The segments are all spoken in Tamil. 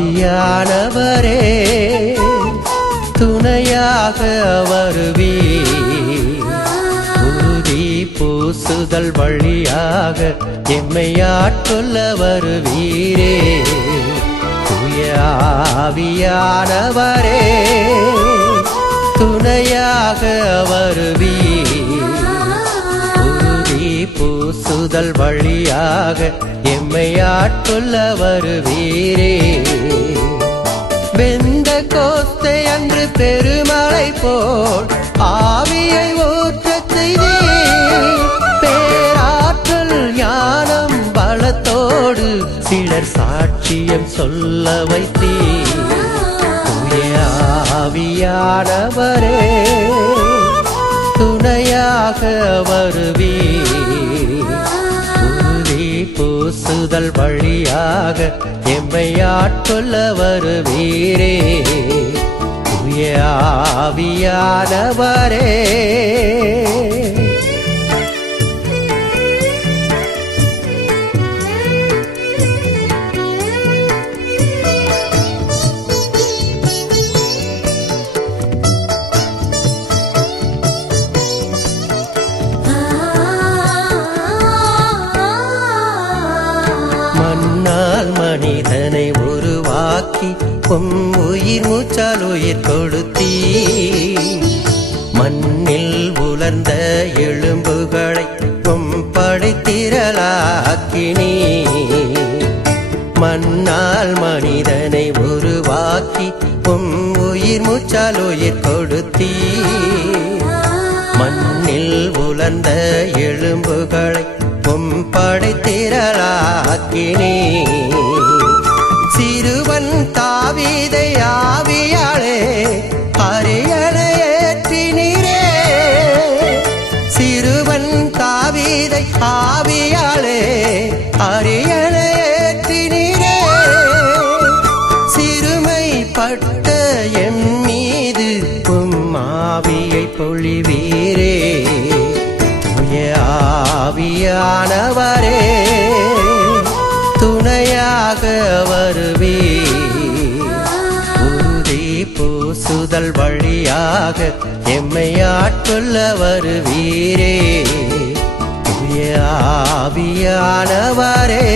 ஆவியானவரே துணையாக வருவீர். உறுதி பூசுதல் வழியாக எம்மை ஆட்கொள்ள வருவீரே. தூய ஆவியானவரே துணையாக வருவீர். உறுதி பூசுதல் வழியாக எம்மை ஆட்கொள்ள வருவீரே. வெந்த கோஸ்தை அன்று பெருமழை போல் ஆவியை ஊற்றச் செய்தீர். பேராற்றல் ஞானம் பலத்தோடு சிலர் சாட்சியம் சொல்ல வைத்தீர். தூய ஆவியானவரே துணையாக வருவீர். உறுதி பூசுதல் வழியாக எம்மை ஆட்கொள்ள வருவீரே. தூய ஆவியானவரே மண்ணால் மனிதனை உருவாக்கி உயிர் மூச்சால் உயிர் கொடுத்தீ. மண்ணில் உலர்ந்த எலும்புகளை படைத்திரளாக்கினீ. மண்ணால் மனிதனை உருவாக்கி உயிர் மூச்சால் உயிர் கொடுத்தீ. மண்ணில் உலர்ந்த எலும்புகளை படைத்திரளாக்கினீ. சிறுவன் தாவீதை ஆவியாளே அரியணை ஏற்றினீரே. சிறுவன் தாவீதை ஆவியாளே அரியணை ஏற்றினீரே. சிறுமைப்பட்ட எம் மீது ஆவியை பொழிவீரே. ஆவியானவரே துணையாக வருவீர். உறுதி பூசுதல் வழியாக எம்மை ஆட்கொள்ள வருவீரே. தூய ஆவியானவரே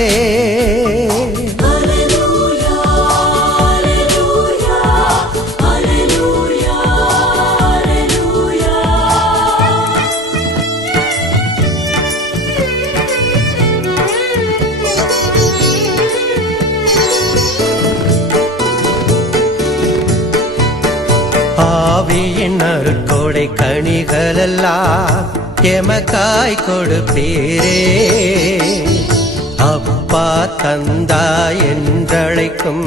ஆவியின் அருட்கொடை கனிகளெல்லாம் எமக்காய் கொடுப்பீரே. அப்பா தந்தா என்றழைக்கும்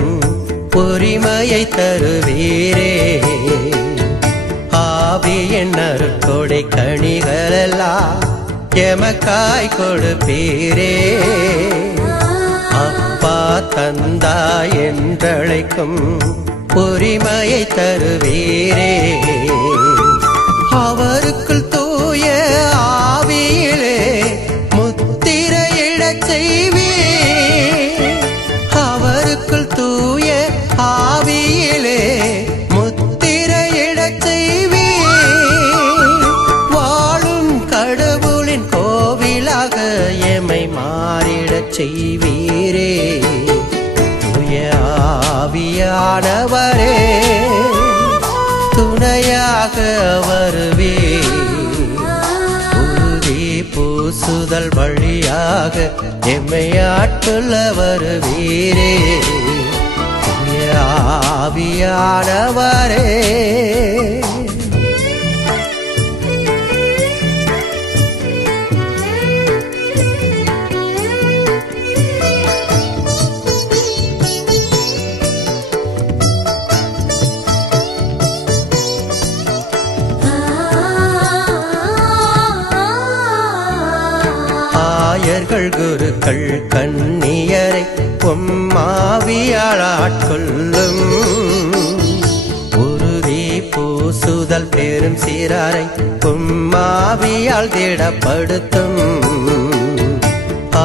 உரிமையை தருவீரே. ஆவியின் அருட்கொடை கனிகளெல்லாம் எமக்காய் கொடுப்பீரே. அப்பா தந்தா என்றழைக்கும் உரிமையை தருவீரே. அவருக்குள் தூய ஆவியிலே முத்திரையிடச் செய்வீர். அவருக்குள் தூய ஆவியிலே முத்திரையிடச் செய்வீர். வாழும் கடவுளின் கோவிலாக எம்மை மாறிடச் செய்வீரே. ஆவியானவரே துணையாக வருவீர். உறுதி பூசுதல் வழியாக எம்மை ஆட்கொள்ள வருவீரே. ஆவியானவரே ஆயர்கள் குருக்கள் கண்ணியரை பொம்மாவியால் ஆட்கொள்ளும். உறுதி பூசுதல் பெரும் சிறாரை பொம்மாவியால் திடப்படுத்தும்.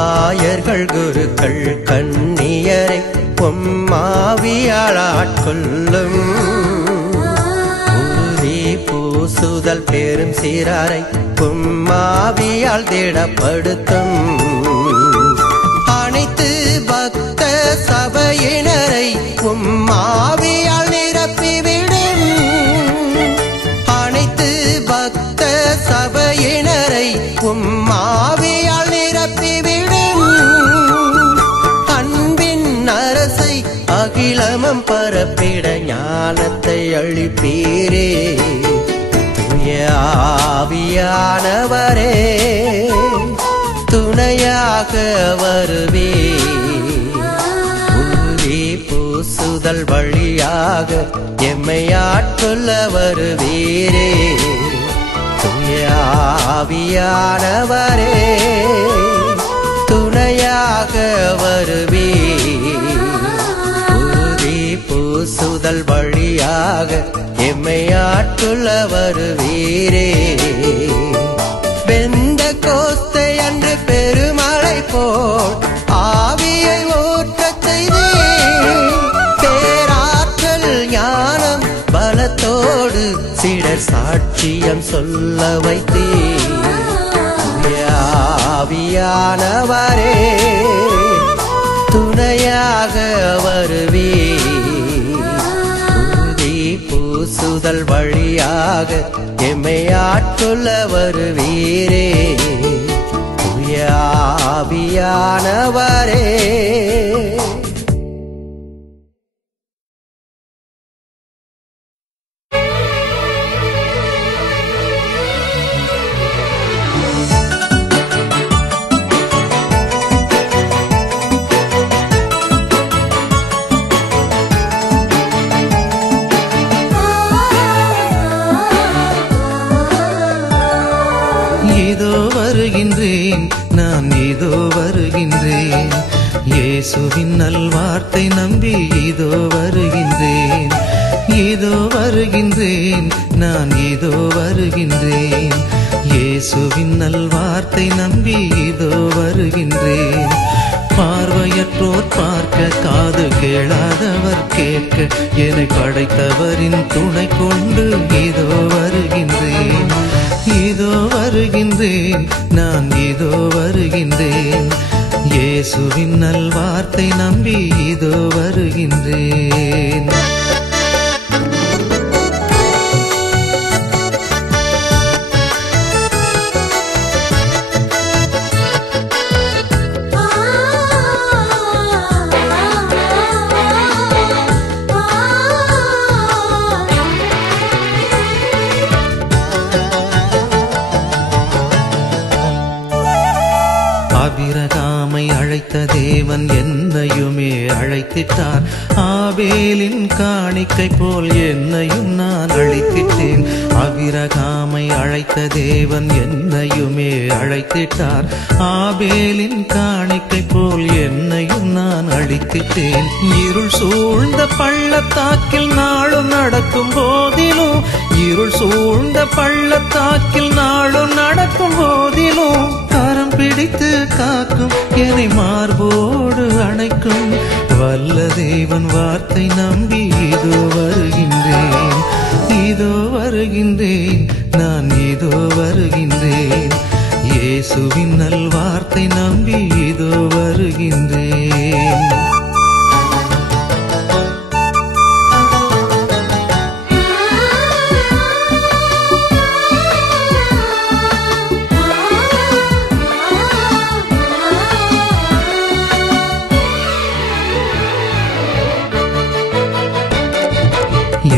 ஆயர்கள் குருக்கள் கண்ணியரை உம்மாவியால் ஆட்கொள்ளும். உறுதி பூசுதல் பெரும் சீராரை உம்மாவியால் திடப்படுத்தும். அனைத்து பக்த சபையினரை உம்மாவியால் நிரப்பிவிடும். அனைத்து பக்த சபையினரை உம்மாவியால் நிரப்பிவிடும். அன்பின் அரசை அகிலமும் பரப்பிட ஞானத்தை அளிப்பீரே. தூய ஆவியானவரே துணையாக வருவே. உறுதி பூசுதல் வழியாக எம்மை ஆட்கொள்ள வருவீரே. தூய ஆவியானவரே துணையாக வருவே. உறுதி பூசுதல் வழியாக எம்மை ஆட்கொள்ள வருவீரே. பெந்தெகோஸ்தே அன்று பெருமழை போல் ஆவியை ஊற்றச் செய்தே. பேராற்றல் ஞானம் பலத்தோடு சிலர் சாட்சியம் சொல்ல வைத்தே. ஆவியானவரே துணையாக வருவே. உறுதி பூசுதல் வழியாக எம்மை ஆட்கொள்ள வருவீரே. தூய ஆவியானவரே வருகின்றேன், நான் இதோ வருகின்றேன். இயேசுவின் நல்வார்த்தை நம்பி இதோ வருகின்றேன். இதோ வருகின்றேன், நான் இதோ வருகின்றேன். இயேசுவின் நல்வார்த்தை நம்பி இதோ வருகின்றேன். பார்வையற்றோர் பார்க்க, காது கேளாதவர் கேட்க, என்னை படைத்தவரின் துணை கொண்டு இதோ வருகின்றேன். இதோ வருகின்றேன், நான் இதோ வருகின்றேன். இயேசுவின் நல்வார்த்தை நம்பி இதோ வருகின்றேன். ஆபிரகாமை அழைத்த தேவன் என்னையுமே அழைத்திட்டார். ஆபேலின் காணிக்கை போல் என்னையும் நான் அழைத்திட்டேன். ஆபிரகாமை அழைத்த தேவன் என்னையுமே அழைத்திட்டார். ஆபேலின் காணிக்கை போல் என்னையும் நான் அழைத்திட்டேன். இருள் சூழ்ந்த பள்ளத்தாக்கில் நாளும் நடக்கும் போதிலும், இருள் சூழ்ந்த பள்ளத்தாக்கில் நாளும் நடக்கும் போதிலும், கரம் பிடித்து காக்கும், என்னை மார்போடு அணைக்கும் வல்ல தேவன் வார்த்தை நம்பி இதோ வருகின்றேன். இதோ வருகின்றேன், நான் இதோ வருகின்றேன். இயேசுவின் நல்வார்த்தை நம்பி இதோ வருகின்றேன்.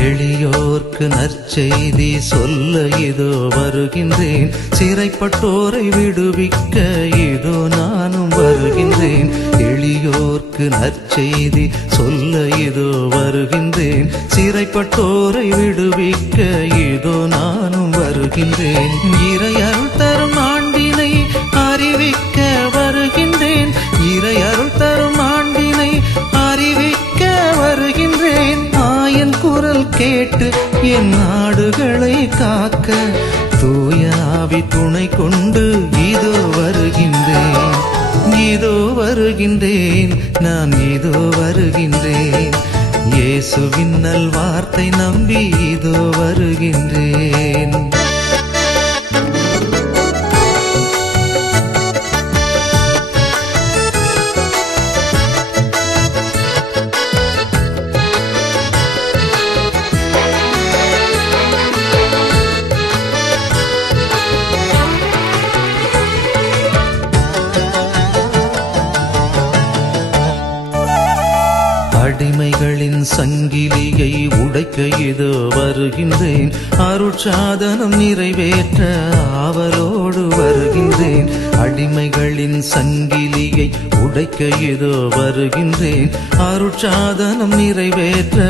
எளியோர்க்கு நற்செய்தி சொல்ல இதோ வருகின்றேன். சிறைப்பட்டோரை விடுவிக்க இதோ நானும் வருகின்றேன். எளியோர்க்கு நற்செய்தி சொல்ல இதோ வருகின்றேன். சிறைப்பட்டோரை விடுவிக்க இதோ நானும் வருகின்றேன். இறையருள் தரும் ஆண்டினை அறிவிக்க வருகின்றேன். இறையருள் தரும் ஆண்டினை அறிவிக்க வருகின்றேன். ஆயன் குரல் கேட்டு என் நாடுகளை காக்க தூய ஆவி துணை கொண்டு இதோ வருகின்றேன். இதோ வருகின்றேன், நான் இதோ வருகின்றேன். இயேசுவின் நல் வார்த்தை நம்பி இதோ வருகின்றேன். அடிமைகளின் சங்கிலியை உடைக்க இதோ வருகின்றேன். அருட்சாதனம் நிறைவேற்ற ஆவலோடு வருகின்றேன். அடிமைகளின் சங்கிலியை உடைக்க இதோ வருகின்றேன். அருட்சாதனம் நிறைவேற்ற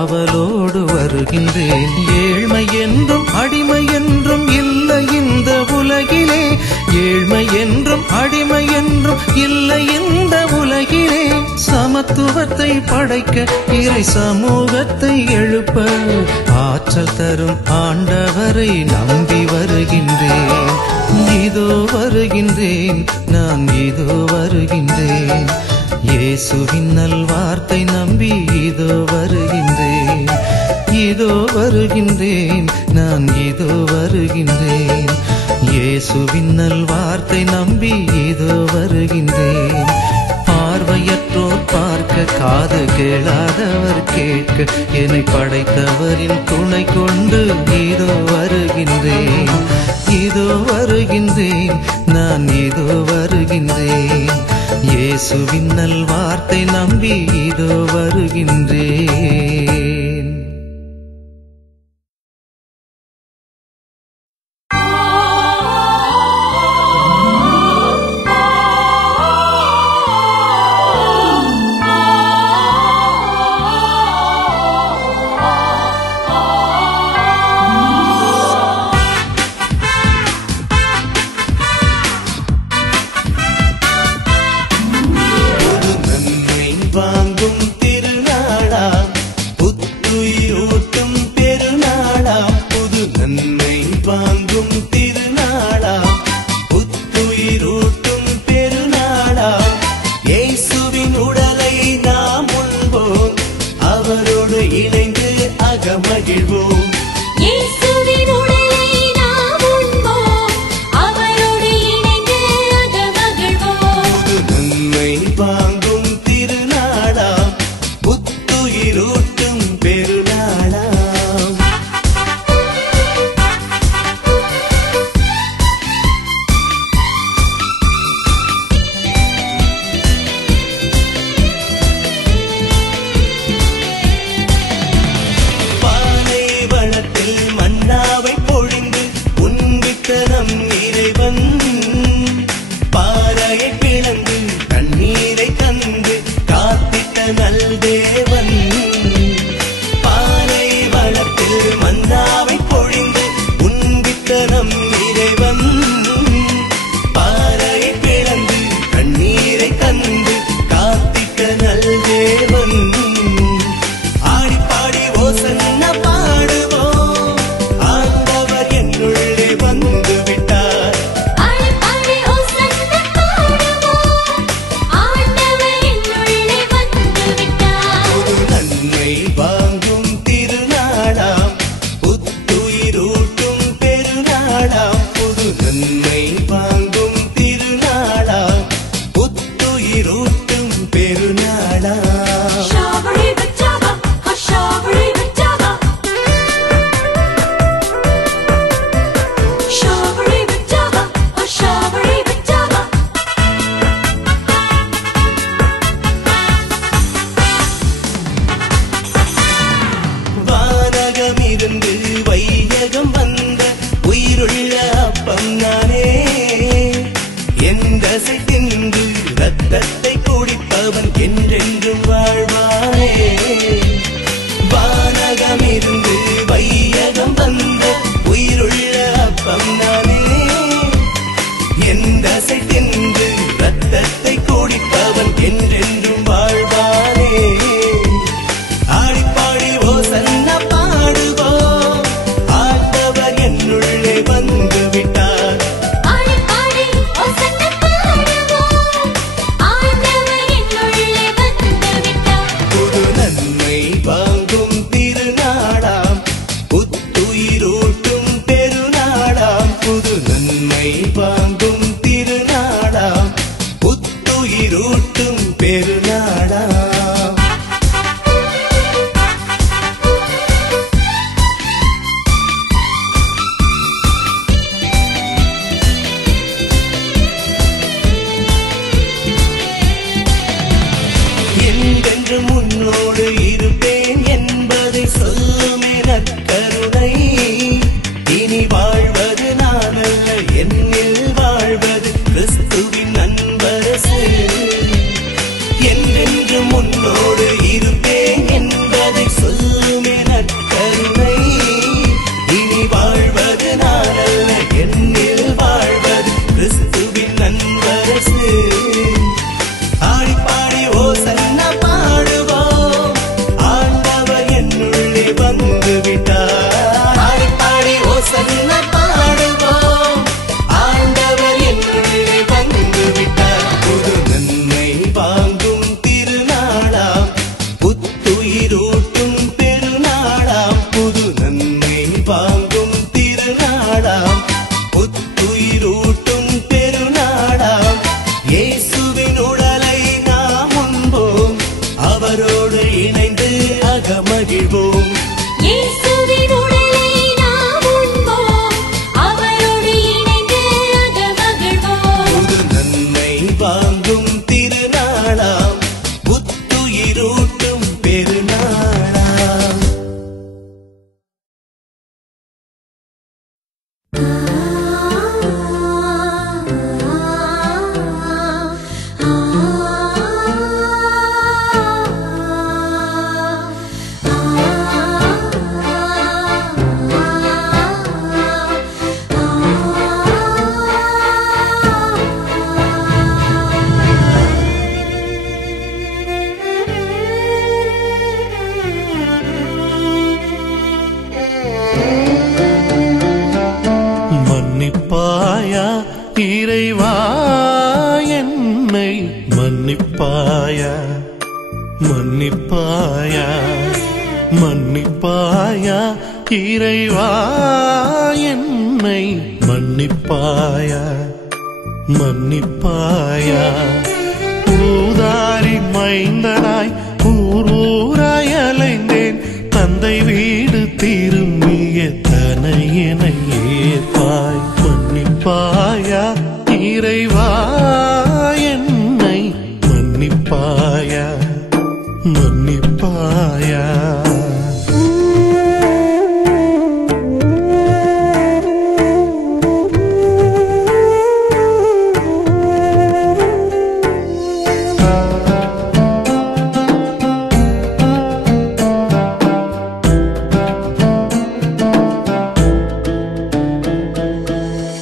ஆவலோடு வருகின்றேன். ஏழ்மை என்றும் அடிமை என்றும் இல்லை இந்த உலகிலே. ஏழ்மை என்றும் அடிமை என்றும் இல்லை இந்த உலகிலே. சமத்துவத்தை படைக்க இறை சமூகத்தை எழுப்ப ஆற்றல் தரும் ஆண்டவரை நம்பி வருகின்றேன். இதோ வருகின்றேன், நான் இதோ வருகின்றேன். இயேசுவின் நல் வார்த்தை நம்பி இதோ வருகின்றேன். இதோ வருகின்றேன், நான் இதோ வருகின்றேன். இயேசுவின் நல் வார்த்தை நம்பி இதோ வருகின்றேன். பார்வையற்றோர் பார்க்க, காது கேளாதவர் கேட்க, என்னை படைத்தவரின் துணை கொண்டு இதோ வருகின்றேன். இதோ வருகின்றேன், நான் இதோ வருகின்றேன். இயேசுவின் நல் வார்த்தை நம்பி இதோ வருகின்றேன். வாங்கும் திருநாளாம் புத்துயிரூட்டும் பெருநாளாம். என்றென்று முன்னோடு இருப்பேன் என்பதை சொல்லுமே நற்கருணை. இனி வாழ்வது நான் அல்ல, என்னில் வாழ்வது கிறிஸ்துவின் அன்பரசு. என்றென்று முன்னோடு இருப்பேன் என்பதை சொல்லுமே நற்கருணை. இனி வாழ்வது நான் அல்ல, என்னில் வாழ்வது கிறிஸ்துவின் அன்பரசு. ஆடி பாடி ஓசன்னா பாடுவோம், ஆண்டவர் என்னுள்ளே வந்து விட்டார். ஆடி பாடி ஓசன்னா பாடுவோம், ஆண்டவர் என்னுள்ளே வந்து விட்டார். புது நன்மை வாங்கும் திருநாளாம் புத்துயிரூட்டும் பெருநாளாம். புது நன்மை வாங்கும் திருநாளாம் புத்துயிரூட்டும் பெருநாளாம். இயேசுவின் உடலை நாம் உண்போம், அவரோடு இணைந்து அகமகிழ்வோம். இயேசுவின் உடலை நாம் உண்போம், அவரோடு இணைந்து அகமகிழ்வோம். புது நன்மை வாங்கும் திருநாளாம் புத்துயிரூட்டும் பெருநாளாம். மன்னிப்பாயா இறைவா என்னை மன்னிப்பாயா, மன்னிப்பாயா, மன்னிப்பாயா இறைவா என்னை மன்னிப்பாயா, மன்னிப்பாயா. ஊதாரி மைந்தனாய் ஊர் ஊராய் அலைந்தேன், தந்தை வீடு திரும்பிய தனையனை ஏற்பாய். மன்னிப்பாயா இறைவா என்னை மன்னிப்பாயா, மன்னிப்பாயா.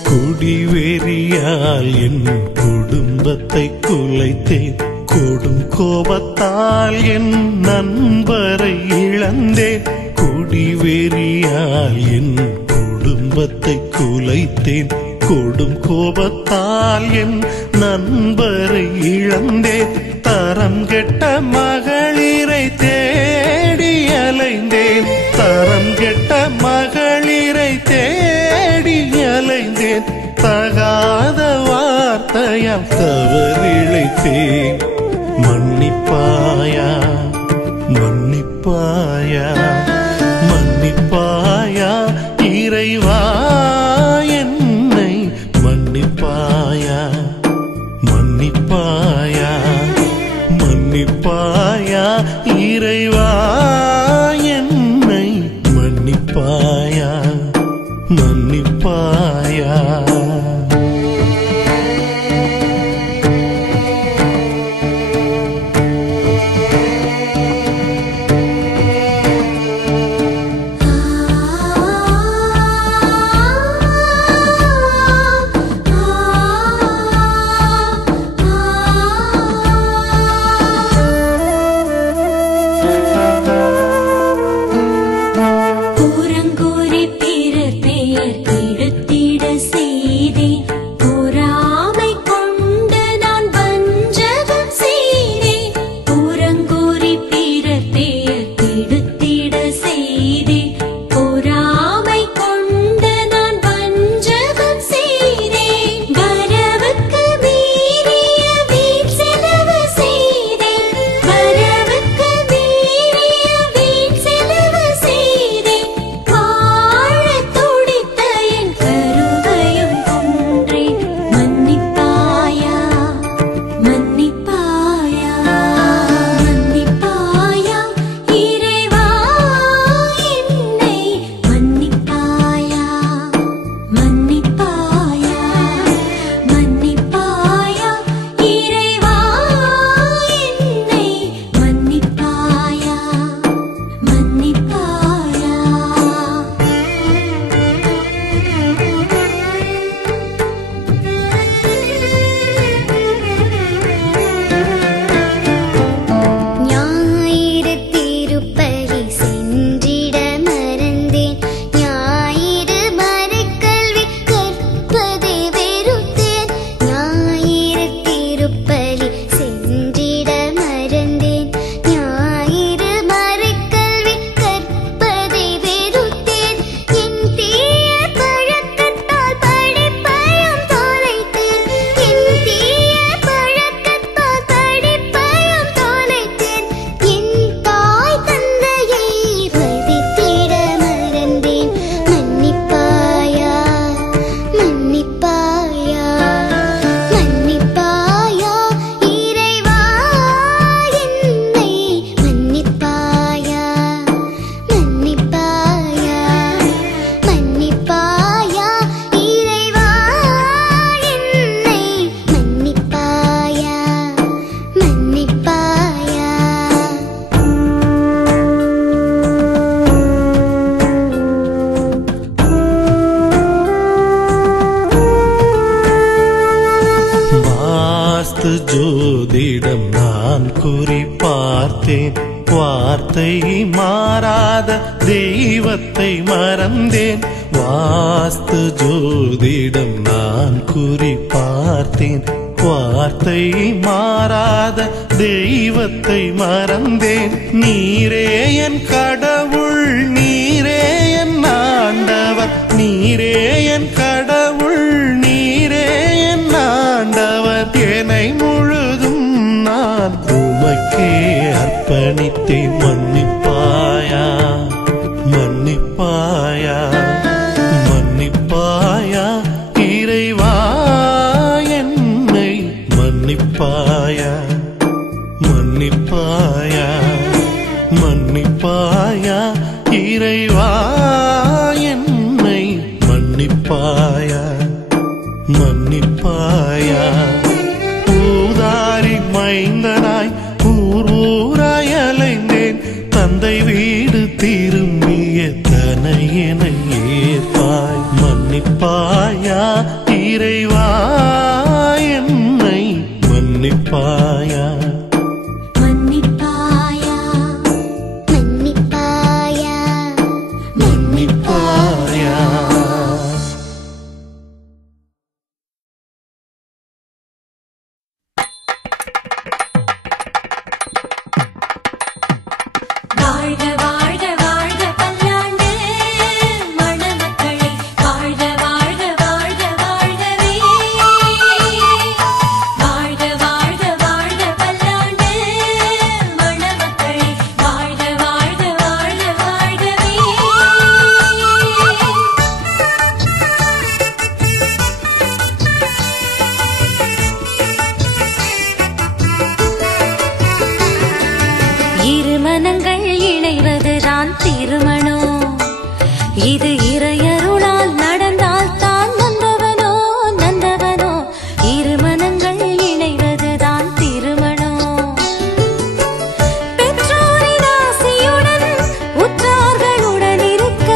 குடிவெறியால் என் குடும்பத்தை குலைத்தேன், கொடும் கோபத்தால் என் நண்பரை இழந்தேன். குடிவெறியால் என் குடும்பத்தை குலைத்தேன், கொடும் கோபத்தால் என் நண்பரை இழந்தேன். தரம் கெட்ட மகளிரை தேடி அலைந்தேன், தரம் கெட்ட மகளிரை தேடி அலைந்தேன். தகாத வார்த்தையால் தவறிழைத்தேன். மன்னிப்பாயா, மன்னிப்பாயா, மன்னிப்பாயா இறைவா என்னை மன்னிப்பாயா, மன்னிப்பாயா, மன்னிப்பாயா இறைவா என்னை மன்னிப்பாயா, மன்னிப்பாயா. வாஸ்து ஜோதிடம் நான் குறி பார்த்தேன். வார்த்தை மாறாத தெய்வத்தை மறந்தேன். வாஸ்து ஜோதிடம் நான் குறி பார்த்தேன். வார்த்தை மாறாத தெய்வத்தை மறந்தேன். நீரே என் கடவுள், நீரே என் ஆண்டவர், நீரே என் கடவுள், நீரே என் ஆண்டவர். என்னை முழுதும் நான் உமக்கே அர்ப்பணித்தேன். மன்னிப்பாயா, மன்னிப்பாயா, மன்னிப்பாயா இறைவா, என்னை மன்னிப்பாயா, மன்னிப்பாயா, மன்னிப்பாயா இறைவா, என்னை மன்னிப்பாயா, மன்னிப்பாயா. ஊதாரி மைந்தனாய் ஊர் ஊராய் அலைந்தேன். தந்தை வீடு திரும்பிய தனையனை ஏற்பாய். மன்னிப்பாயா இறைவா, என்னை மன்னிப்பாயா, மன்னிப்பாயா, மன்னிப்பாயா, மன்னிப்பாயா. வாழ்க வாழ்க வாழ்க பல்லாண்டு மணமக்களே, வாழ்க வாழ்க வாழ்க வாழ்கவே. வாழ்க வாழ்க வாழ்க பல்லாண்டு மணமக்களே, வாழ்க வாழ்க வாழ்க வாழ்கவே. இருமனங்கள் இணைவதுதான் திருமணம். இது இறையருளால் நடந்தால் தான் நந்தவனோ நந்தவனோ. இருமனங்கள் இணைவதுதான் திருமணம். பெற்றோரின் ஆசியுடன் உற்றார்களுடன் இருக்க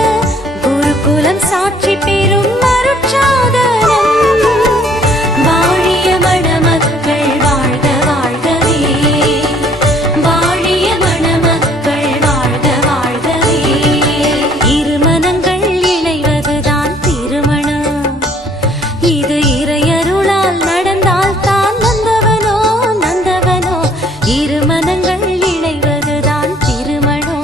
குருகுலம் சாட்சி பெறும் அருட்சாதனம். வாழிய மணமக்கள் வாழ்க வாழ்கவே, வாழிய மணமக்கள் வாழ்க வாழ்கவே. இருமனங்கள் இணைவதுதான் திருமணம். இது இறையருளால் நடந்தால் தான் நந்தவனோ நந்தவனோ. இருமனங்கள் இணைவதுதான் திருமணம்.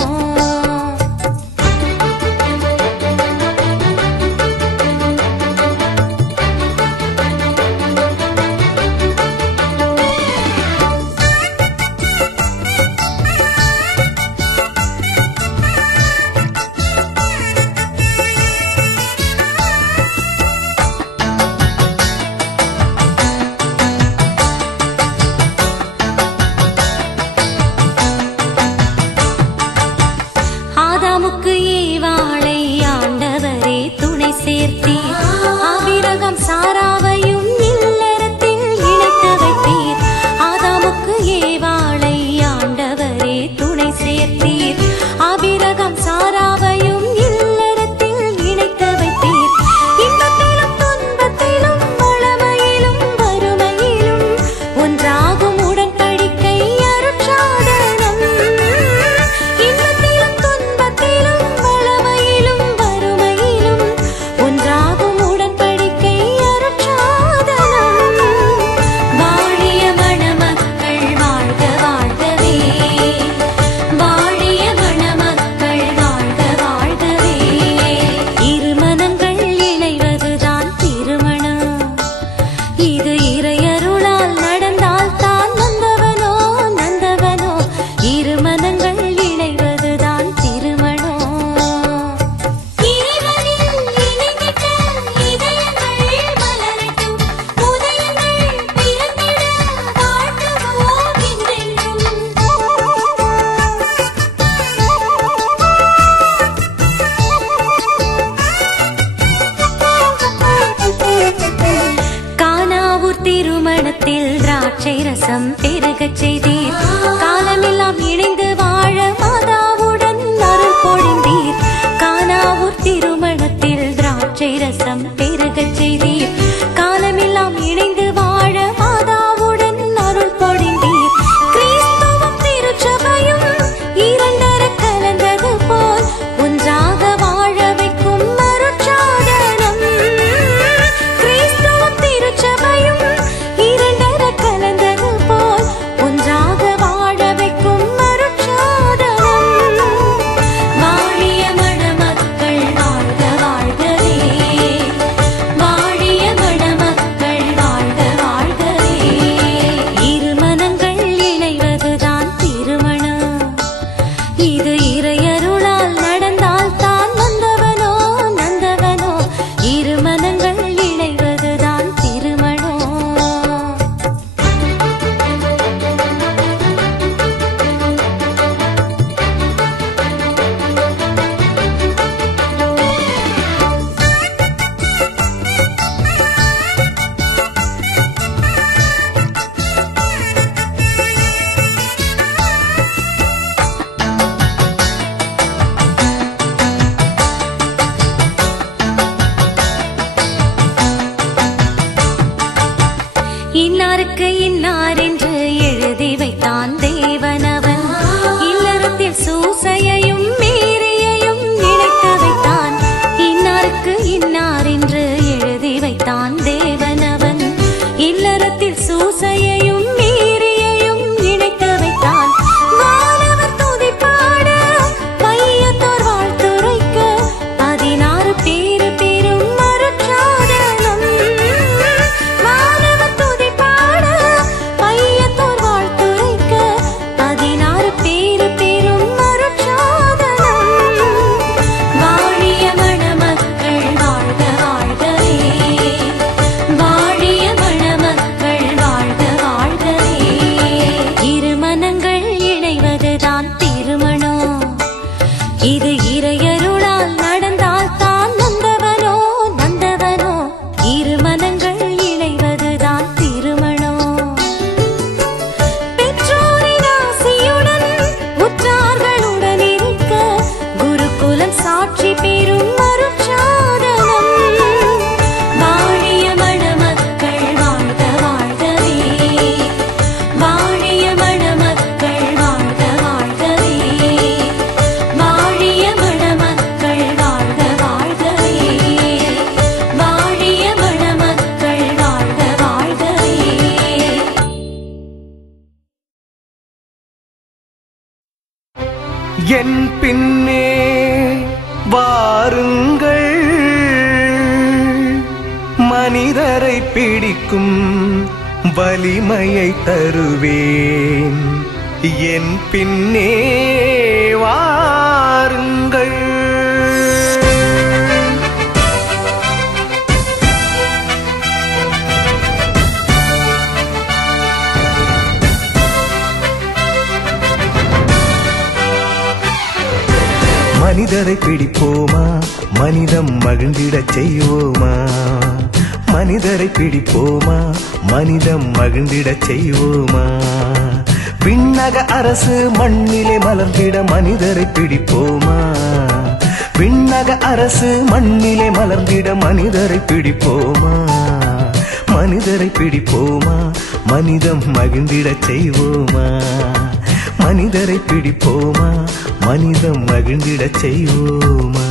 ஆதாமுக்கு ஏவாளை ஆண்டவரே துணை சேர்த்தீர். ஆபிரகாம் சாராவையும் இல்லறத்தில் இணைத்து வைத்தீர். ஆதாமுக்கு ஏவாளை ஆண்டவரே துணை சேர்த்தீர். ஆபிரகாம் சாராவையும் இல்லறத்தில் இணைத்து வைத்தீர். இன்பத்திலும் துன்பத்திலும் வளமையிலும் வறுமையிலும் ஒன்றாகும் உடன்படிக்கை அருட்சாதனம். இன்பத்திலும் துன்பத்திலும் வளமையிலும் வறுமையிலும் ஒன்றாகும் உடன்படிக்கை அருட்சாதனம். வாழிய மணமக்கள் வாழ்க வாழ்கவே, வாழிய மணமக்கள் வாழ்க வாழ்கவே. இருமனங்கள் இணைவதுதான் திருமணம். இது இறையருளால் நடந்தால் தான் நந்தவனோ நந்தவனோ. இருமனங்கள் இணைவதுதான் திருமணம். இறைவனில் இணைந்திட்ட இதயங்கள் மலரட்டும். உதயங்கள் பிறந்திட வாழ்த்துவோம் என்றென்றும். கானாவூர் திருமணத்தில் திராட்சை ரசம் பெருகச் செய்தீர். காலமெல்லாம் இணைந்து வாழ மாதாவுடன் அருள் பொழிந்தீர். கானாவூர் திருமணத்தில் திராட்சை ரசம் பெருகச் செய்தீர். காலமெல்லாம் இணைந்து வாழ மாதாவுடன் இன்னாருக்கு இன்னார் என்று எழுதி வைத்தான் தேவனவன். இல்லறத்தில் சூசையையும் மீறியையும் இணைத்து வைத்தான். இன்னாருக்கு இன்னார் என்று எழுதி வைத்தான் தேவனவன். இல்லறத்தில் சூசையையும் மீறியையும் இணைத்து வைத்தான். வானவர் துதிப்பாட வையத்தோர் வாழ்த்துரைக்க 16 பேரு பெரும் மருட்சாதனம். வானவர் துதிப்பாட வையத்தோர் வாழ்த்துரைக்க 16 பேரு பெரும் மருட்சாதனம். வாழிய மணமக்கள் வாழ்க வாழ்கவே, வாழிய மணமக்கள் வாழ்க வாழ்கவே. இருமனங்கள் இணைவதுதான் திருமணம். இது இறையருளால் நடந்தால் தான் நந்தவனோ நந்தவனோ. இருமனங்கள் இணைவதுதான் திருமணம். பெற்றோரின் ஆசியுடன் உற்றார்களுடன் இருக்க குருகுலம் சாட்சி பெறும் மருட்சாதனம். வாழிய மணமக்கள் வாழ்க வாழ்கவே, வாழிய மணமக்கள் வாழ்க வாழ்கவே, வாழிய மணமக்கள் வாழ்க வாழ்கவே, வாழிய மணமக்கள் வாழ்க வாழ்கவே. என் பின்னே வாருங்கள், மனிதரை பிடிக்கும் வலிமையை தருவேன். என் பின்னே வாருங்கள். மனிதரை பிடிப்போமா, மனிதம் மகிழ்ந்திடச் செய்வோமா? மனிதரை பிடிப்போமா, மனிதம் மகிழ்ந்திடச் செய்வோமா? விண்ணக அரசு மண்ணிலே மலர்ந்திட மனிதரை பிடிப்போமா? விண்ணக அரசு மண்ணிலே மலர்ந்திட மனிதரை பிடிப்போமா? மனிதரை பிடிப்போமா, மனிதம் மகிழ்ந்திடச் செய்வோமா? மனிதரை பிடிப்போமா, மனிதம் மகிழ்ந்திடச் செய்வோமா?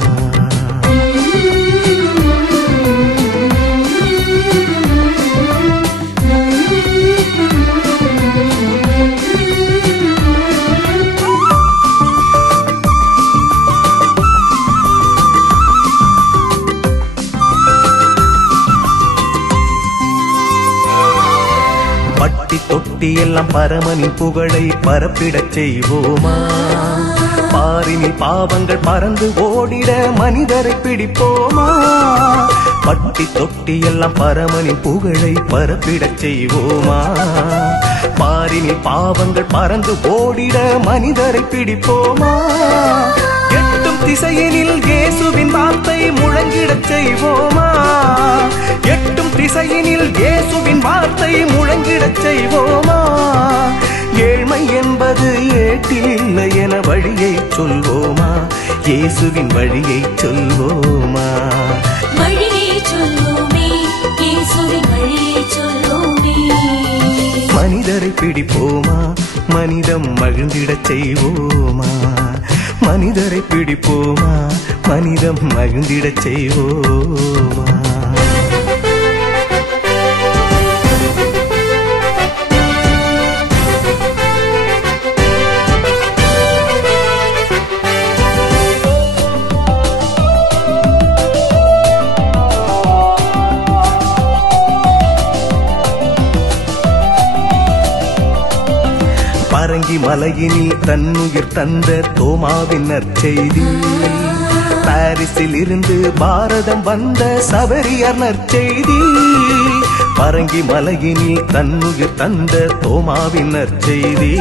பட்டி தொட்டி எல்லாம் பரமனின் புகழை பரப்பிடச் செய்வோமா? பாரினில் பாவங்கள் பறந்து ஓடிட மனிதரை பிடிப்போமா? பட்டி தொட்டி எல்லாம் பரமனின் புகழை பரப்பிடச் செய்வோமா? பாரினில் பாவங்கள் பறந்து ஓடிட மனிதரை பிடிப்போமா? எட்டும் திசையினில் இயேசுவின் வார்த்தை முழங்கிடச் செய்வோமா? எட்டும் திசையினில் இயேசுவின் வார்த்தை முழங்கிடச் செய்வோமா? ஏழ்மை என்பது ஏட்டில் இல்லை என வழியை சொல்வோமா? இயேசுவின் வழியை சொல்வோமா? வழியை சொல்வோமே, இயேசுவின் வழியை சொல்வோமே. மனிதரை பிடிப்போமா, மனிதம் மகிழ்ந்திடச் செய்வோமா? மனிதரை பிடிப்போமா, மனிதம் மகிழ்ந்திடச் செய்வோமா? பரங்கி மலையினில் தன்னுயிர் தந்த தோமாவின் நற்செய்தி, பாரிஸில் இருந்து பாரதம் வந்த சபரியார் நற்செய்தி. பரங்கி மலையினில் தன்னுயிர் தந்த தோமாவின் நற்செய்தி,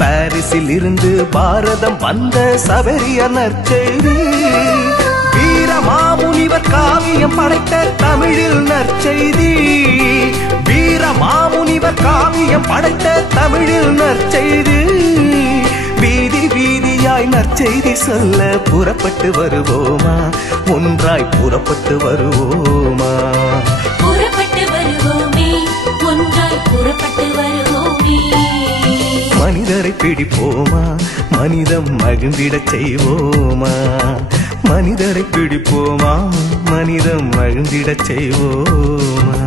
பாரிஸில் இருந்து பாரதம் வந்த சபரியார் நற்செய்தி. வீரமாமுனிவர் காவியம் படைத்த தமிழில் நற்செய்தி, வீரமாமுனிவர் காவியம் படைத்த தமிழில் நற்செய்தி. வீதி வீதியாய் நற்செய்தி சொல்ல புறப்பட்டு வருவோமா? ஒன்றாய் புறப்பட்டு வருவோமா? புறப்பட்டு வருவோமே, மனிதரை பிடிப்போமா மனிதம் மகிழ்ந்திடச் செய்வோமா மனிதரை பிடிப்போமா மனிதம் மகிழ்ந்திடச் செய்வோமா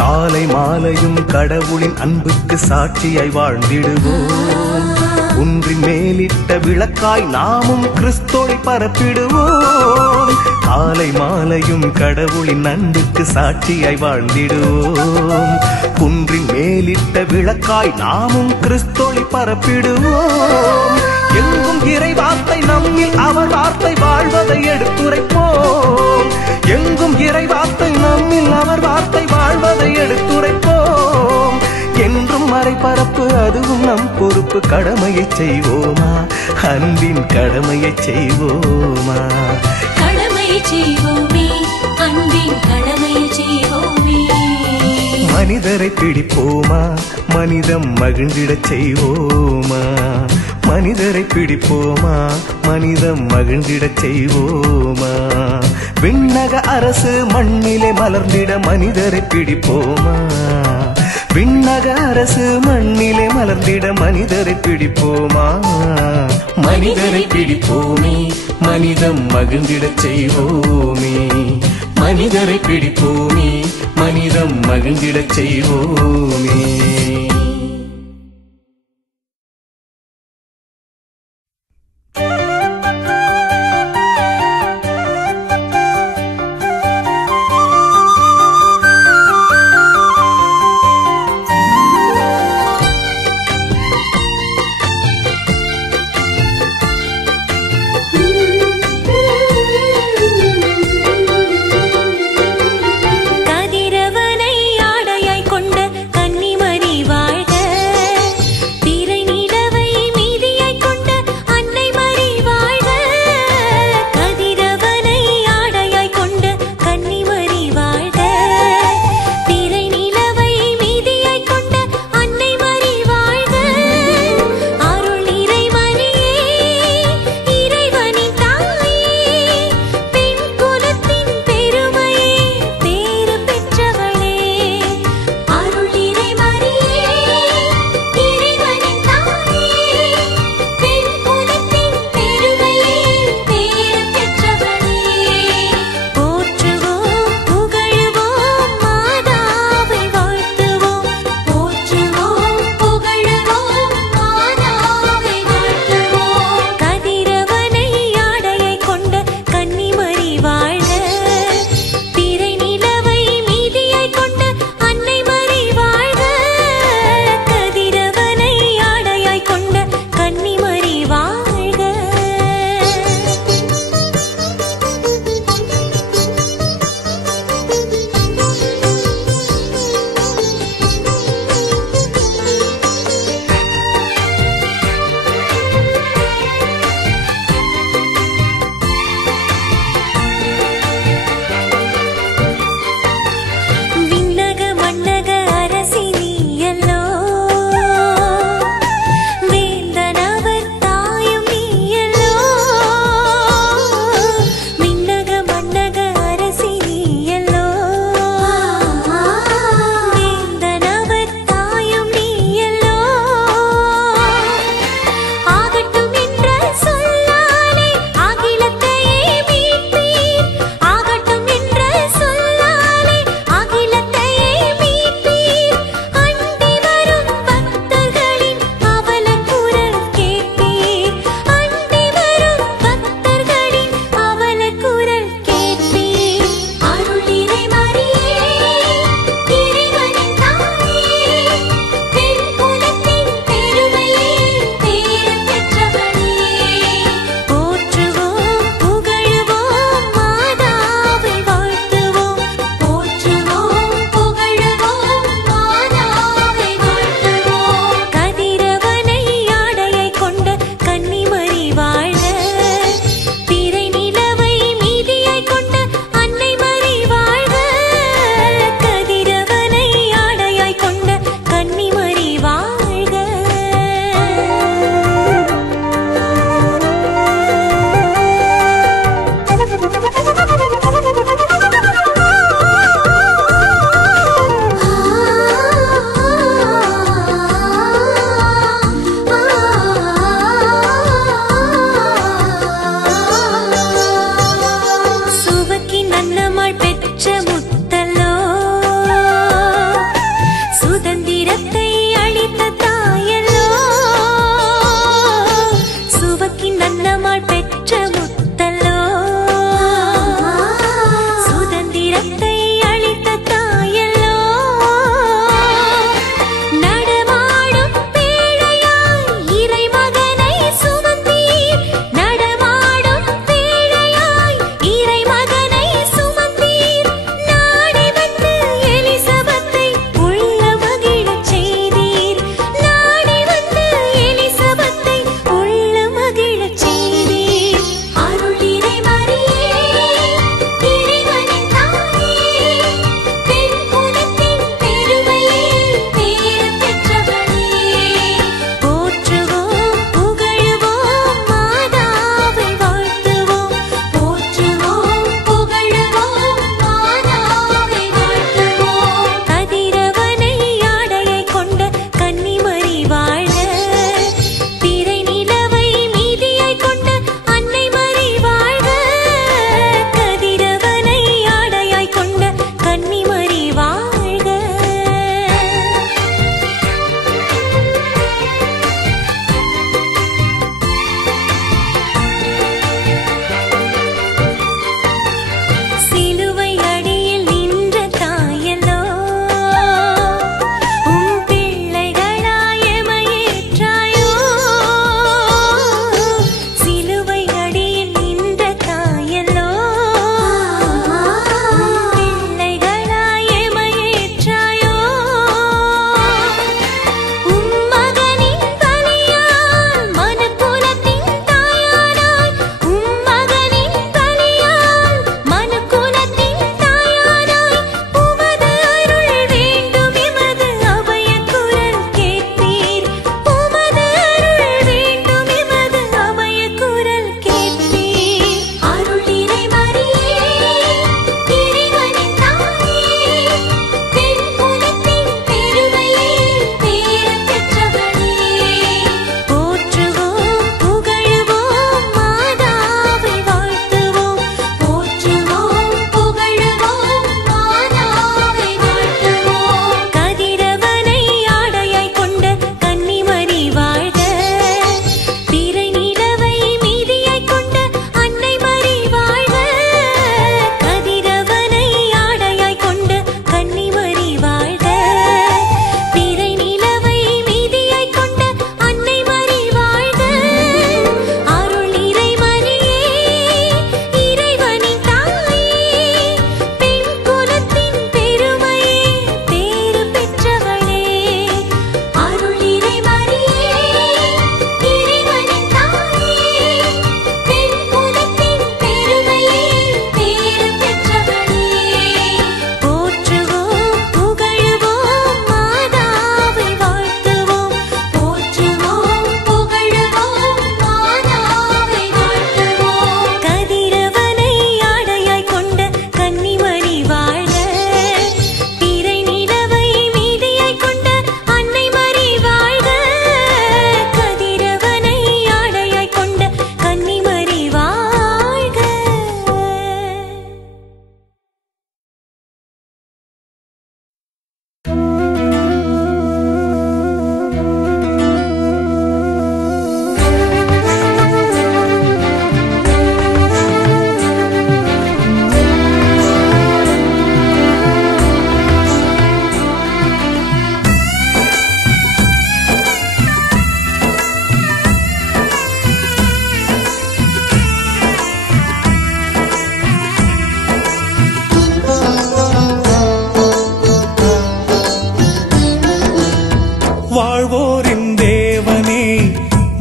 காலை மாலையும் கடவுளின் அன்புக்கு சாட்சியாய் வாழ்ந்திடுவோம் குன்றின் மேலிட்ட விளக்காய் நாமும் கிறிஸ்தோவை பரப்பிடுவோம் காலை மாலையும் கடவுளின் அன்புக்கு சாட்சியாய் வாழ்ந்திடுவோம் குன்றின் மேலிட்ட விளக்காய் நாமும் கிறிஸ்தோவை பரப்பிடுவோம் எங்கும் இறை வார்த்தை நம்மில் அவர் வார்த்தை வாழ்வதை எடுத்துரைப்போம் எங்கும் இறை வார்த்தை நம்மில் அவர் வார்த்தை வாழ்வதை எடுத்துரைப்போம் என்றும் மறைபரப்பு அதுவும் நம் பொறுப்பு கடமையை செய்வோமா அன்பின் கடமையை செய்வோமா கடமையை செய்வோமே அன்பின் கடமையை செய்வோமே மனிதரை பிடிப்போமா மனிதம் மகிழ்ந்திடச் செய்வோமா மனிதரை பிடிப்போமா மனிதம் மகிழ்ந்திடச் செய்வோமா விண்ணக அரசு மண்ணிலே மலர்ந்திட மனிதரை பிடிப்போமா விண்ணக அரசு மண்ணிலே மலர்ந்திட மனிதரை பிடிப்போமா மனிதரை பிடிப்போமே மனிதம் மகிழ்ந்திடச் செய்வோமே மனிதரை பிடிப்போமே மனிதம் மகிழ்ந்திடச் செய்வோமே கதிரவனை ஆடையாய் கொண்ட கன்னிமரி வாழ்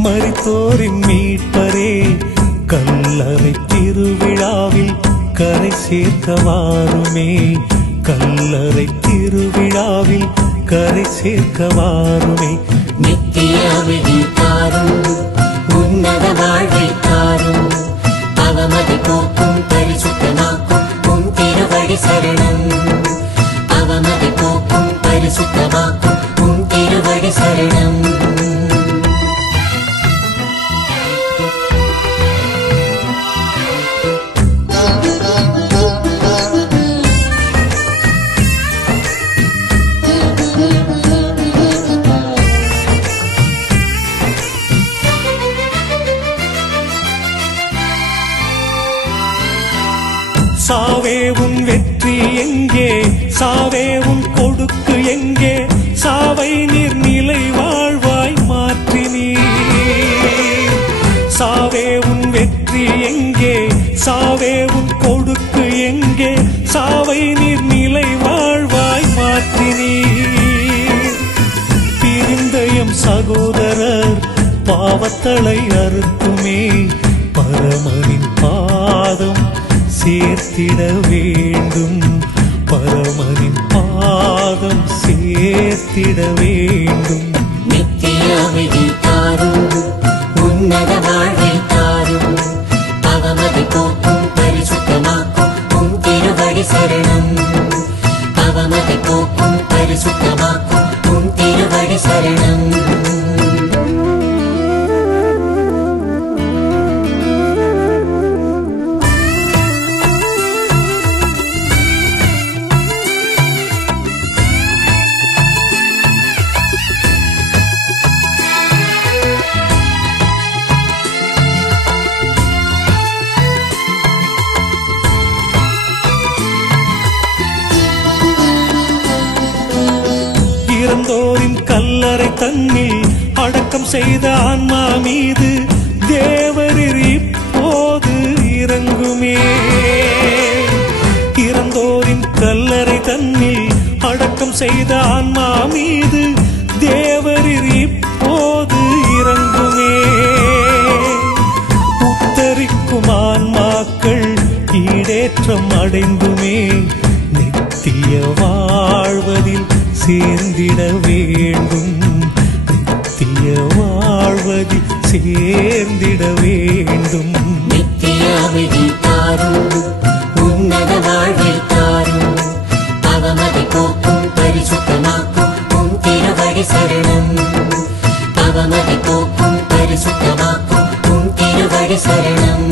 மரித்தோரின் மீட்பரே, கல்லறை திருவிழாவில் கரை சேர்க்க வாருமே, கல்லறை திருவிழாவில் கரை சேர்க்க வாருமே. நித்திய அமைதி தாரும், உன்னத வாழ்வை தாரும், அவமதி போக்கும் பரிசுத்தமாக்கும் உன் திருவடி சரணம், அவமதி போக்கும் பரிசுத்தமாக்கும் உன் திருவடி சரணம். சாவே உன் வெற்றி எங்கே, சாவே உன் கொடுக்கு எங்கே, சாவை நீர் நிலை வாழ்வாய் மாற்றினீர். சாவே உன் வெற்றி எங்கே, சாவே உன் கொடுக்கு எங்கே, சாவை நீர் நிலை வாழ்வாய் மாற்றினீர். பிரிந்தயம் சகோதரர் பாவத்தலை அறுத்துமே பரமனின் பாதம் சேர்த்திட வேண்டும், பரமனின் பாதம் சேர்த்திட வேண்டும். நித்திய அமைதி தாரும், உன்னத வாழ்வை தாரும், அவமதி போக்கும் பரிசுத்தமாக்கும் உன் திருவடி சரணம். அவமதி போக்கும் பரிசுத்தமாக்கும் உன் திருவடி சரணம். இறந்தோரின் கல்லறை தன்னில் அடக்கம் செய்த ஆன்மா மீது தேவரீர் இப்போது இறங்குமே. இறந்தோரின் கல்லறை தன்னில் அடக்கம் செய்த ஆன்மா மீது தேவரீர் இப்போது இறங்குமே. உத்தரிக்கும் ஆன்மாக்கள் ஈடேற்றம் அடைந்துமே நித்திய வாழ்வதில் சேர்ந்திட வேண்டும், நித்திய வாழ்வதில் சேர்ந்திட வேண்டும். நித்திய அமைதி தாரும், உன்னத வாழ்வை தாரும், அவமதி போக்கும் பரிசுத்தமாக்கும் உன் திருவடி சரணம். அவமதி போக்கும் பரிசுத்தமாக்கும் உன் திருவடி சரணம்.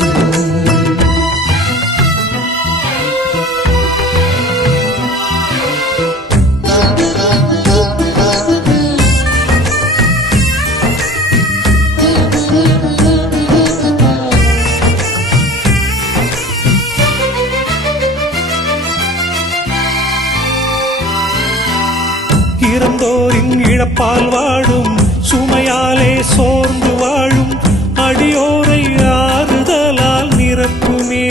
இறந்தோரின் இழப்பால் வாழும், சுமையாலே சோர்ந்து வாழும் அடியோரை ஆறுதலால் நிரப்புமே.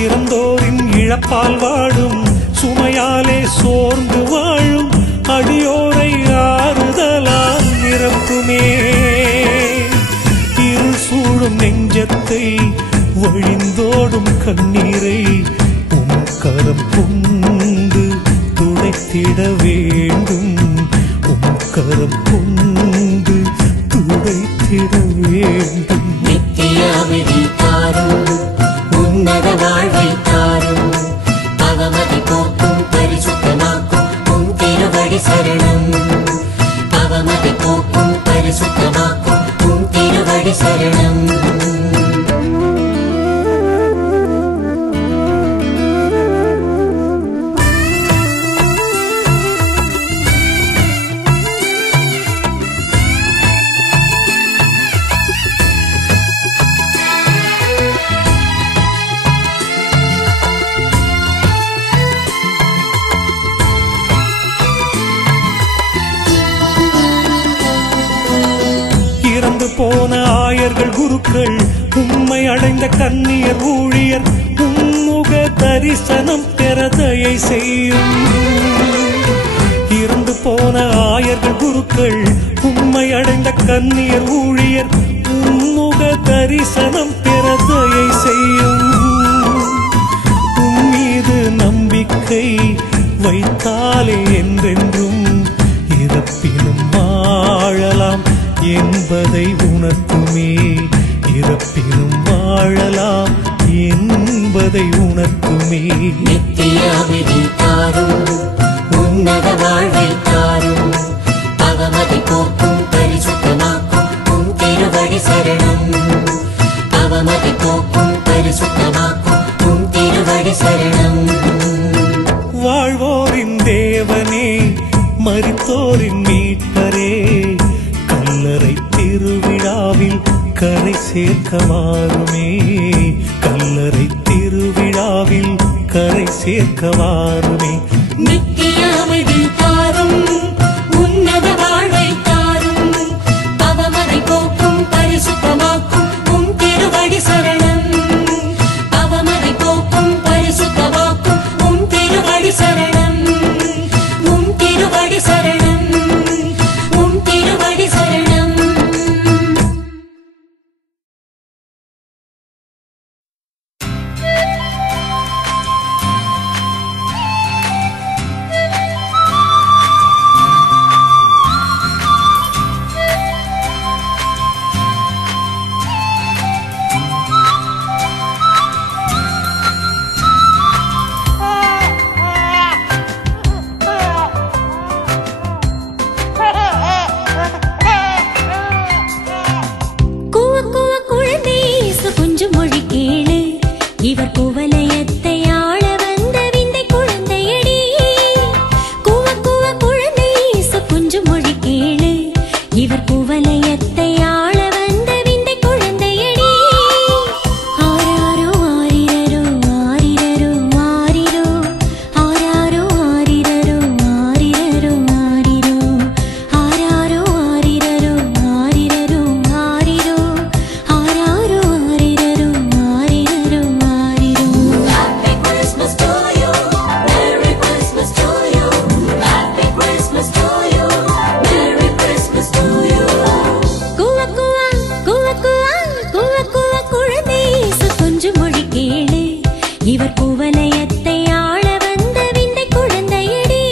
இறந்தோரின் இழப்பால் வாழும், சுமையாலே சோர்ந்து வாழும் அடியோரை ஆறுதலால் நிரப்புமே. இருள் சூழும் நெஞ்சத்தை வழிந்தோடும் கண்ணீரை உன் கரம் கொண்டு துடைத்திட வேண்டும், உன் கரம் கொண்டு துடைத்திட வேண்டும். நித்திய அமைதி தாரும், உன்னத வாழ்வை தாரும், அவமதி போக்கும் பரிசுத்தமாக்கும் உன் திருவடி சரணம். அவமதி போக்கும் பரிசுத்தமாக்கும் உன் திருவடி சரணம். இறந்து போன ஆயர்கள் குருக்கள், உம்மை அடைந்த கன்னியர் ஊழியர் உம்முக தரிசனம் பெற தயை செய்யும். இறந்து போன ஆயர்கள் குருக்கள், உம்மை அடைந்த கன்னியர் ஊழியர் உம்முக தரிசனம் பெற தயை செய்யும். உம்மீது நம்பிக்கை வைத்தாலே என்றென்றும் இறப்பினும் வாழலாம் என்பதை உணர்த்துமே, இறப்பினும் வாழலாம் என்பதை உணர்த்துமே. நித்திய அமைதி தாரும், உன்னத வாழ்வை தாரும், அவமதி போக்கும் பரிசுத்தமாக்கும் உன் திருவடி சரணம். அவமதி போக்கும் பரிசுத்தமாக்கும் உன் திருவடி சரணம். வாழ்வோரின் தேவனே, மரித்தோரின் மீட்பரே, கல்லறை திருவிழாவில் கரை சேர்க்க வாருமே, கல்லறை திரு சேர்க்க வாருமே. நித்திய அமைதி தாரும் உன்னத வாழ்வை தாரும் பவமதை போக்கும் பரிசுத்தமாக்கும் உம் திருவடி சரணம். பவமதை போக்கும் பரிசுத்தமாக்கும் உம் திருவடி சரணம். உம் திருவடி சரணம். உம் திருவடி சரணம். இவர் குவலயத்தை ஆள வந்த விந்தை குழந்தையடி. குவ குவ குழந்தை கொஞ்சம் மொழி கேளு. இவர் குவலயத்தை ஆள வந்த விந்தை குழந்தையடி. ஆராரோ ஆரிரரோ ஆரிரரோ ஆரிரோ ஆராரோ ஆரிரரோ ஆரிரரோ ஆரிரோ ஆராரோ ஆரிரரோ ஆரிரரோ ஆரிரோ ஆராரோ ஆரிரரோ ஆரிரரோ. Happy Christmas to you, Merry Christmas to you, Happy Christmas to you, Merry Christmas to you. குவ குவ குவ குவ குவ குவ குழந்தை கொஞ்சம் மொழி கேளு. இவர் குவலயத்தை ஆள வந்த விந்தை குழந்தையடி.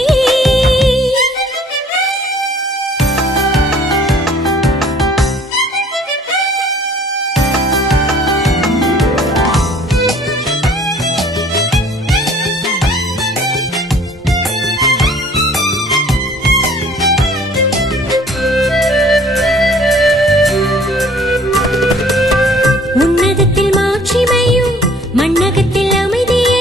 உன்னதத்தில் மாட்சிமையும் மண்ணகத்தில் அமைதியும்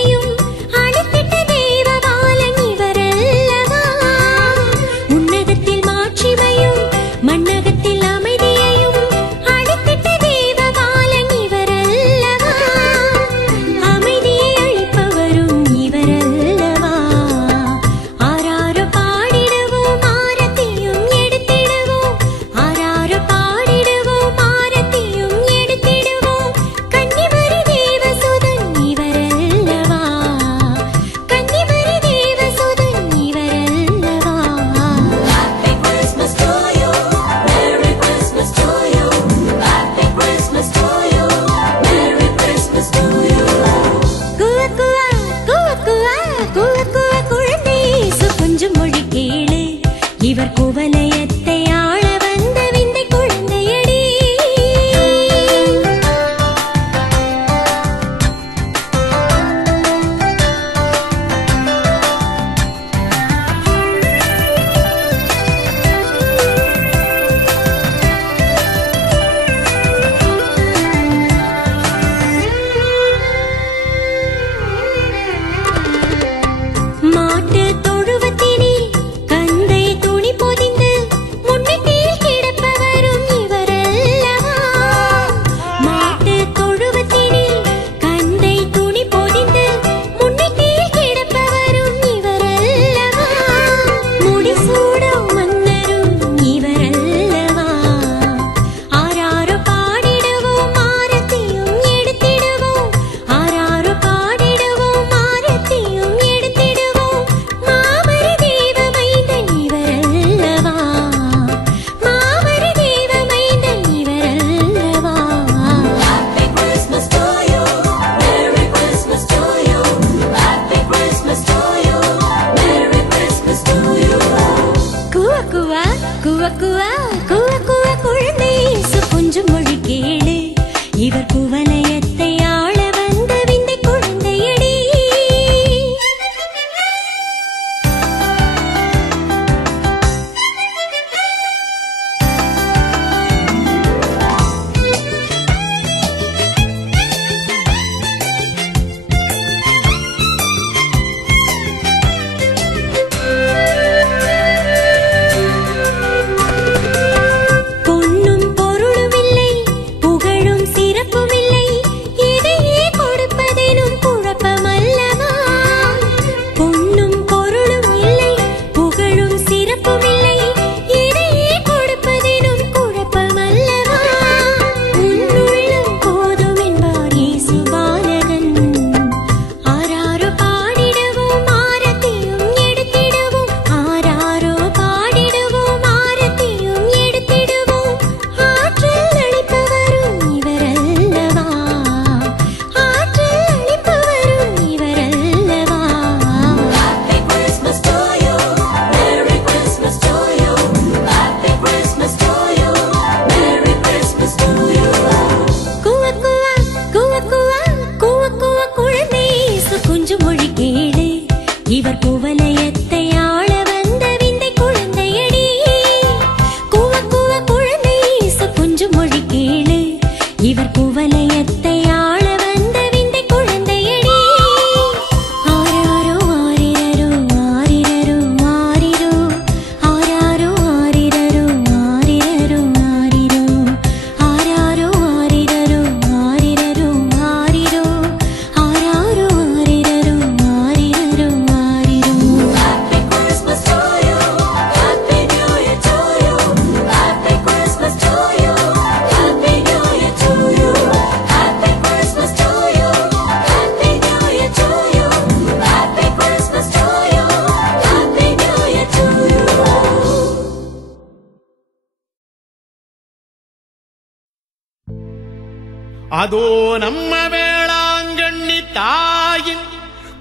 அதோ நம்ம வேளாங்கண்ணி தாயின்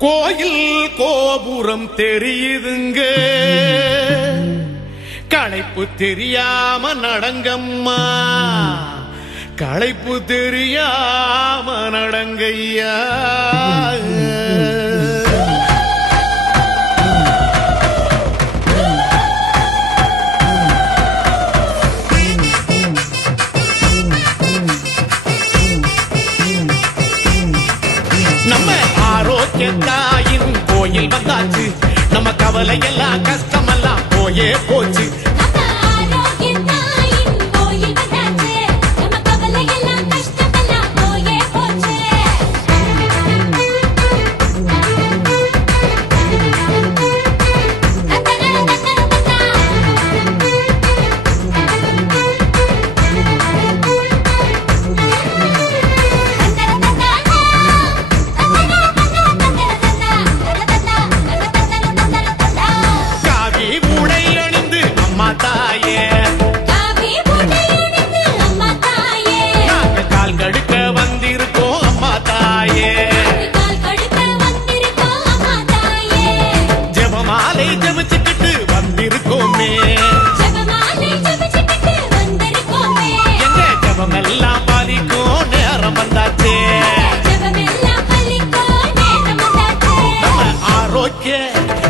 கோயில் கோபுரம் தெரியுதுங்க. களைப்பு தெரியாம நடங்கம்மா, களைப்பு தெரியாம நடங்கய்யா. நம்ம ஆரோக்கியத்தாயின் கோயில் வந்தாச்சு, நம்ம கவலை எல்லாம் கஷ்டமெல்லாம் போயே போச்சு.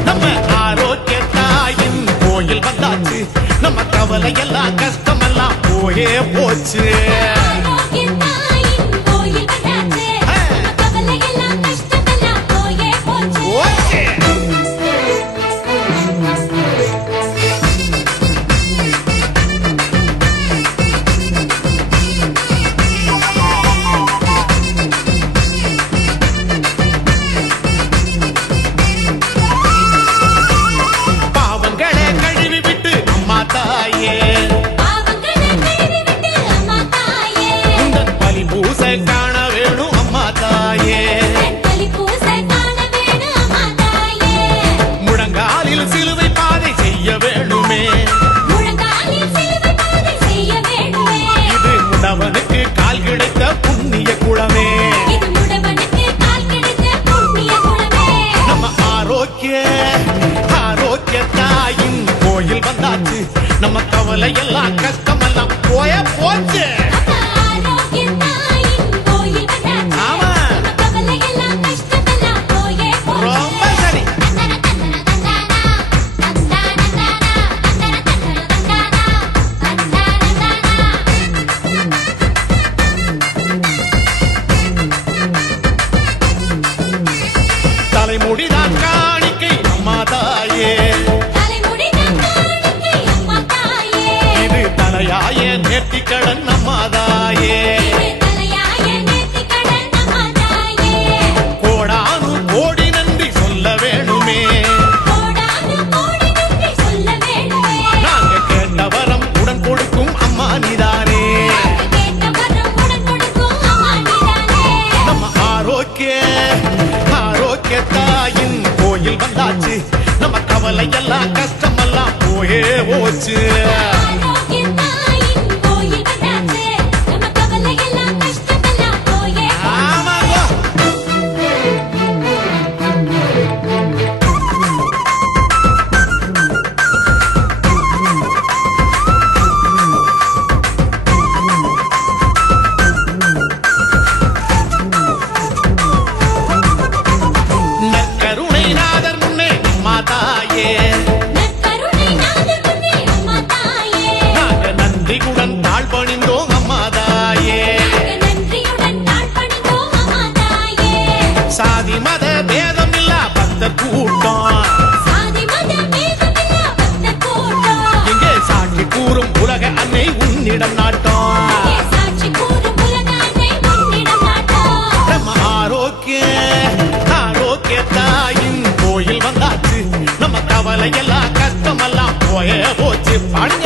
நம்ம ஆரோக்கியத்தாயின் கோயில் வந்தாச்சு, நம்ம கவலை எல்லாம் கஷ்டமெல்லாம் போயே போச்சு. காண வேணும் அம்மா தாயே, முழங்காலில் சிலுவை பாதை செய்ய வேணுமே, இது முடவனுக்கு கால் கிடைத்த புண்ணிய குளமே. நம்ம ஆரோக்கியத்தாயின் கோயில் வந்தாச்சு, நம்ம கவலை எல்லாம் கஷ்டமெல்லாம் போய போச்சு. தலைமுடிதான் காணிக்கை அம்மா தாயே, இது தலையாய நேர்த்திக்கடன் அம்மா தாயே. கோடானு கோடி நன்றி சொல்ல வேணுமே, நாங்க கேட்ட வரம் உடன் கொடுக்கும் அம்மா நீதானே. நம்ம ஆரோக்கியத்தாயின் கோயில் வந்தாச்சு, நம்ம கவலை எல்லாம் கஷ்டமெல்லாம் போயே போச்சு. நன்றியுடன் தாழ் பணிந்தோம் அம்மா தாயே, சாதி மத பேதம் இல்ல பக்தர் கூட்டம், இங்கே சாட்சி கூறும் உலக அன்னை உன்னிடம் நாட்டம். நம்ம ஆரோக்கியத்தாயின் கோயில் வந்தாச்சு, நம்ம கவலை எல்லாம் கஷ்டமெல்லாம் போயே போச்சு. பாடுங்க.